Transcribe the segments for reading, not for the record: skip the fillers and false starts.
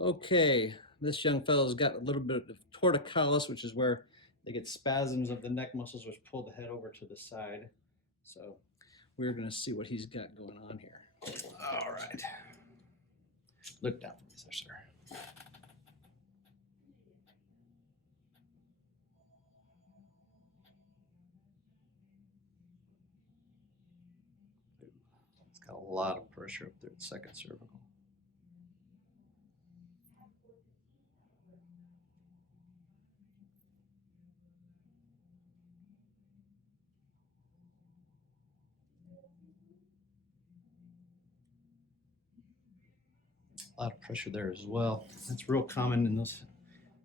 Okay, this young fellow's got a little bit of torticollis, which is where they get spasms of the neck muscles, which pull the head over to the side. So we're going to see what he's got going on here. All right. Look down for me, sir. It's got a lot of pressure up there at second cervical. A lot of pressure there as well. That's real common in those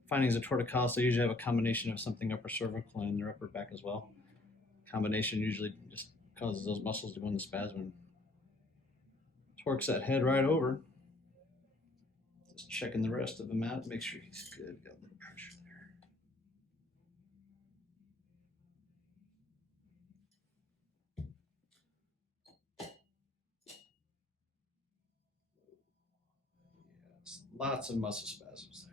findings of torticollis. They usually have a combination of something upper cervical and their upper back as well. Combination usually just causes those muscles to go into spasm and torques that head right over. Just checking the rest of him out, make sure he's good. Got a little pressure there. Yes, lots of muscle spasms there.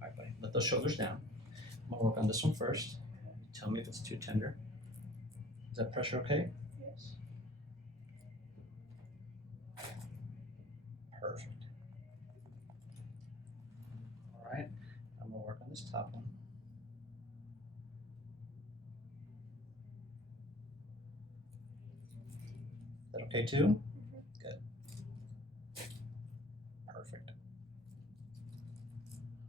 All right, buddy, let those shoulders down. I'm gonna work on this one first. Tell me if it's too tender. Is that pressure okay? Yes. Perfect. All right, I'm gonna work on this top one. Is that okay too? Good. Perfect.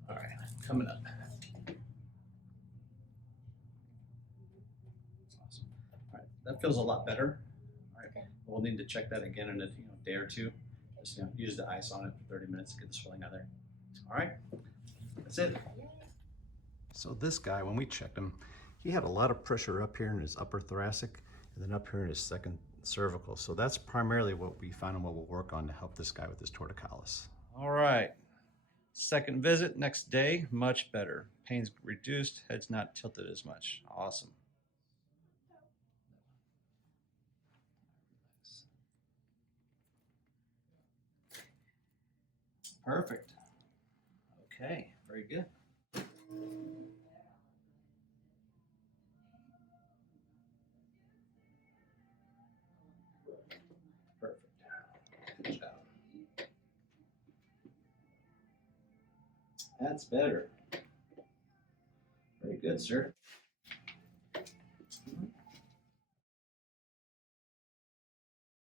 All right, coming up. Awesome. All right, that feels a lot better. All right, okay. We'll need to check that again in a day or two. Just use the ice on it for 30 minutes to get the swelling out there. All right, that's it. So this guy, when we checked him, he had a lot of pressure up here in his upper thoracic and then up here in his second cervical. So that's primarily what we found and what we'll work on to help this guy with his torticollis. All right. Second visit, next day, much better. Pain's reduced, head's not tilted as much. Awesome. Perfect. Okay, very good. Perfect. Good job. That's better. Very good, sir.